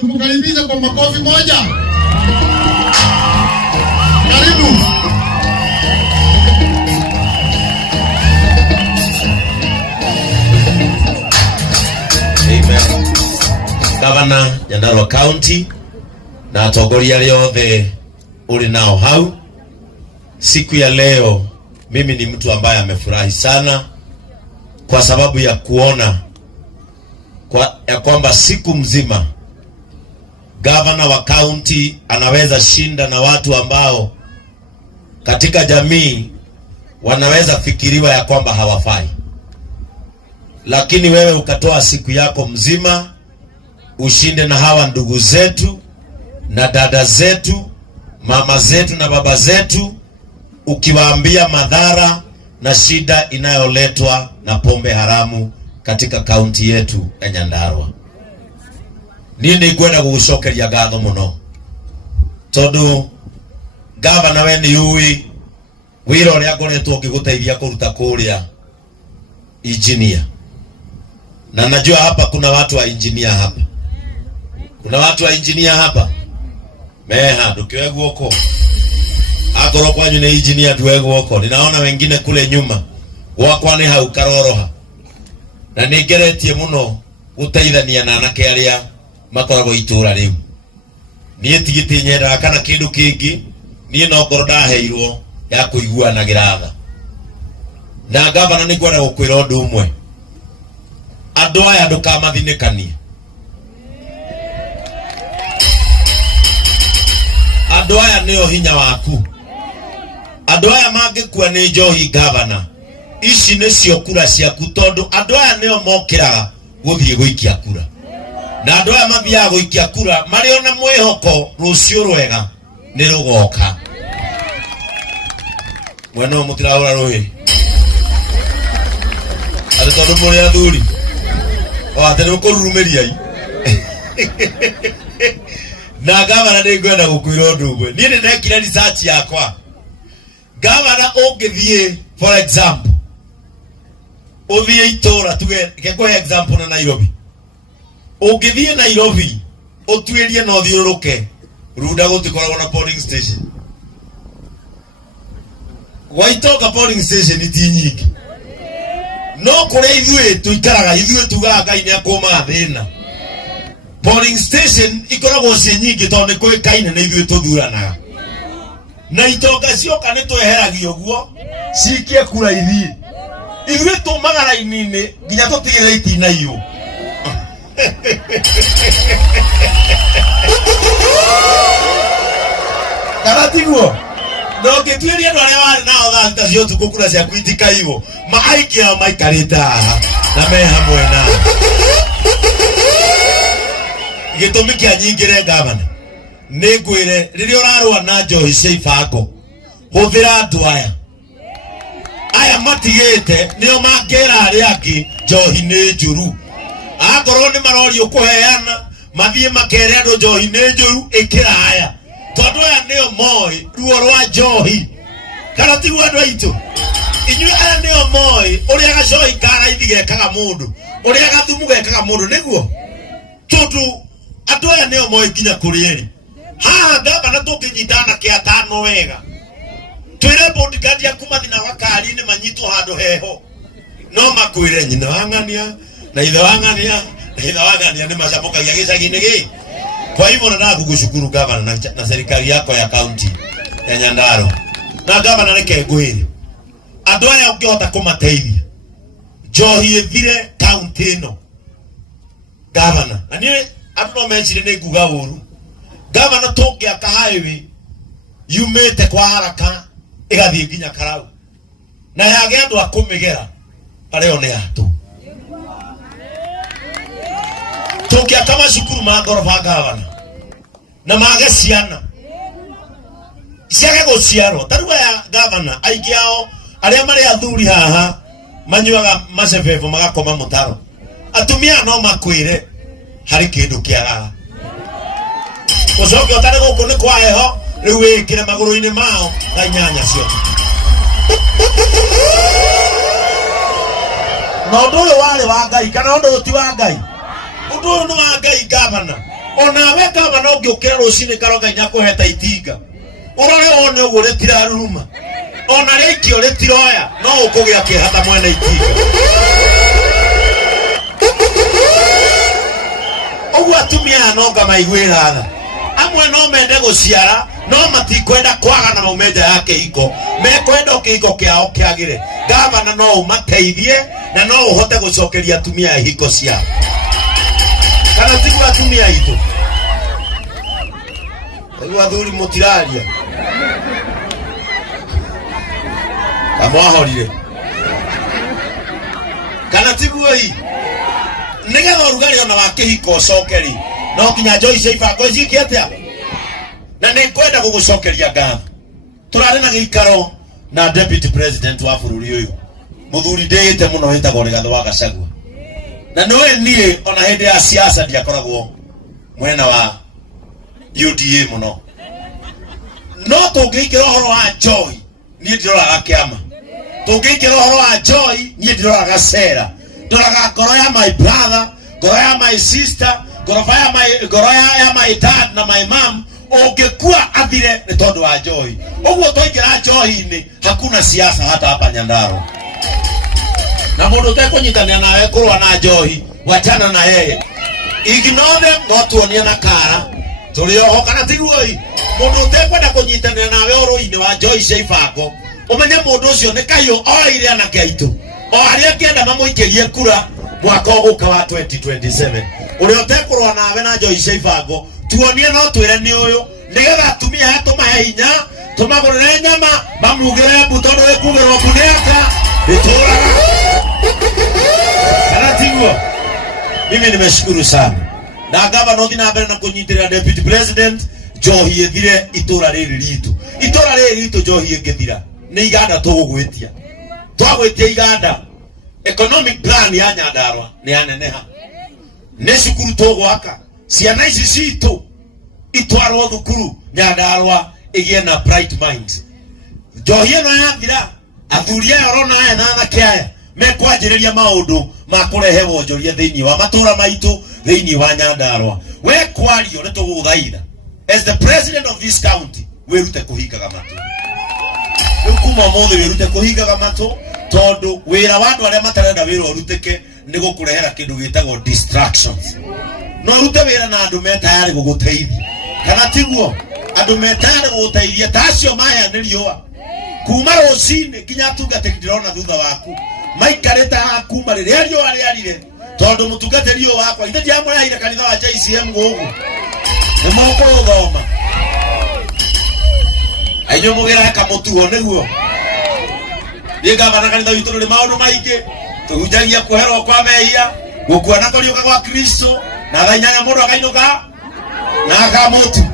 Tumkaribishe kwa makofi moja. Karibu. Amen. Governor Nyandarua County na atongoria riothe uri nao hau. Siku ya leo mimi ni mtu ambaye amefurahi sana kwa sababu ya kuona kwamba siku mzima governor wa county anaweza shinda na watu ambao katika jamii wanaweza fikiriwa ya kwamba hawafai, lakini wewe ukatoa siku yako mzima ushinde na hawa ndugu zetu na dada zetu, mama zetu na baba zetu, ukiwaambia madhara na shida inayoletwa na pombe haramu katika kaunti yetu ya Nyandarua. Nini kwenda kugucokeria ngatho muno tondu gavana we ni ui wira uria ngoretwo ngiguteithia kuruta kuria engineer, na najua hapa kuna watu wa engineer hapa. Kuna watu wa engineer hapa meha ndukiwe guoko akoro kwanyu ni engineer duwe guoko. Ninaona wengine kule nyuma wakwa ni hau karoroha, na ningeretie muno guteithania na anake aria makoragwo itura riu. Nie tigiti nyenda kana kindu kingi, nie no ngoro ndaheirwo ya kuiguana giratha. Na gavana ni kwenda gukwira undu umwe, andu aya ndukamathinikanie. Andu aya nio hinya waku. Andu aya mangikua ni njohi gavana, ici nicio kura ciaku, tondu andu aya nio mokiraga guthie guikia kura. Na andu aya mathiaga guikia kura mari ona mwihoko rucio rwega ni rugoka. Mweno mutiraura ruhi ati tondu muri athuri o ati ni kururumiria i na gavana ni ngwenda gukwira undu umwe. Nie ni ndekire research yakwa. Gavana ungithie for example uthie itora tuge ngekuhe example na Nairobi. Ungithie Nairobi utwirie na uthiuruke Runda gutikoragwo na polling station. Waitoka polling station ti nyingi, no kure ithue tuikaraga ithue tugaga Ngai ni akoma thina. Polling station ikoragwo ci nyingi tondu ni kuikaine na ithue tuthuranaga, na itoka cioka ni tweheragio guo cikie kura ithue tumagara inini nginya tutigire itina iyo. Karatiguo no gitwiria ndo aria wari nao thanta cio tukukura cia kuitika igo maikia maikarita na me hamwe na gitumi kia nyingire gavana ni ngwire riria urarua na njohi cia ibango huthira andu aya matigite nio mangera aria angi njohi ni njuru. Akorwo ni marorio kuheana mathie makere andu njohi ni njuru ikira aya, tondu aya nio moi ruo rwa njohi. Kana ti andu aitu inyue aya nio moi uria gacohi kara ithigekaga mundu uria gathumu gekaga mundu niguo, tondu andu aya nio moi kinya kurieri. Haha gavana tukinyitana kia tano wega twire bodyguard yaku mathina wakari ni manyitwo handu heho no makwire nyina wangania na ithe wangania na ithe wangania ni macamukagia gicagi-ini gi. Kwa hivyo nataka kukushukuru gavana na serikali yako ya county ya Nyandarua. Na gavana reke ngwire andu aya ungihota kumateithia njohi ithire county ino gavana, na nie andu no menchire ni nguga uru gavana tungiaka highway yumite kwa haraka igathie nginya Karau na yage andu akumigera areo ni atu tungiaka macukuru ma ngoroba gavana na mage ciana ciage guciarwo. Taruga ya gavana aingi ao aria mari athuri haha manyuaga macebebo magakoma mutaro. Atumia no makwire hari kindu kiaraga ucoke utare guku ni kwa heho riu wikire maguru-ini mao na nyanya cio. Na undu uyu wari wa Ngai kana undu uti wa Ngai? Undu uyu ni wa Ngai gavana. ona weka bana ugiukira rucini karoga nyako heta itinga urore one ugo retiraruma ona rekio retiroya no ukugia kihata mwene itinga ugu atumia nonga maigwira tha amwe no mende guciara no matikwenda kwaga na maumeja yake iko mekwenda kiko kiao kiagire gavana no umateithie na no uhote gucokeria atumia hiko cia kana tiku atumia itu athuri mutiraria kamwahorire kana tiku hii nigetha urugari ona wa kihiko cokeri no kinya Joyce ibango iciki atia na nikwenda gugucokeria ngatho turare na giikaro na deputy president wa bururi uyu muthuri ndete muno witagwo Rigathi wa Gachagua na noe nie ona hindi ya siasa ndiakoragwo mwena wa UDA muno no tungikira horo wa Joy nie ndiroraga kiama tungikira horo wa Joy nie ndiroraga Sera ndoraga ngoro ya my brother ngoro ya my sister ngoro ya my dad na my mom ungekuwa athire ni tondu wa Joy uguo toingira Joy-ini hakuna siasa hata hapa Nyandarua na mundu utekũnyitania nawe kurwa na Joy wachana na yeye ignore them no tuonie na kara turi oho kana tiguoi mundu utekwenda kunyitania nawe oro-ini wa Joyce ibango umenye mundu ucio ni kayo oire anake aitu o aria kienda mamuikirie kura mwaka uguka wa 2027 uri utekurwa nawe na Joyce ibango tuonie no twire ni uyu nigetha atumia atumahe hinya tumagurire nyama mamugire mbuto nduri kugirwo buneka ituraga kana tiguo. Mimi nimeshukuru sana na gavana no thina mbere na kunyitirira deputy president Njohi ethire itura riri ritu Njohi ngithira ni iganda tugugwitia twagwitia iganda economic plan ya Nyandarua ni aneneha ni cukuru tugwaka ciana ici citu itwarwo thukuru Nyandarua igie na bright minds Njohi no yathira athuria orona aya na anake aya mekwanjiriria maundu ma kurehe wonjoria thiini wa matura maitu thiini wa Nyandarua we kwario ni tuguthaitha as the president of this county wirute kuhingaga matu ukuma mothe wirute kuhingaga matu tondu wira wa andu aria matarenda wira urutike ni gukurehera kindu gitagwo distractions no rute wira na andu metayari guguteithia kana tiguo andu metayari guguteithia tacio maya ni riua kuma rucini kinya tungatiri ndirona thutha waku maikareta haku mariria riua riarire tondu mutungatiri uyu wakwa ithe ndiamuraire kanitha wa JCM gugu ni moko uthoma ainyo mugira kamutuo niguo ni gavana kanitha witu ri maundu maingi tuhunjagia kuherwo kwa mehia gukuona koriuka kwa Kristo na thainyanya mundu akainuka na akamutu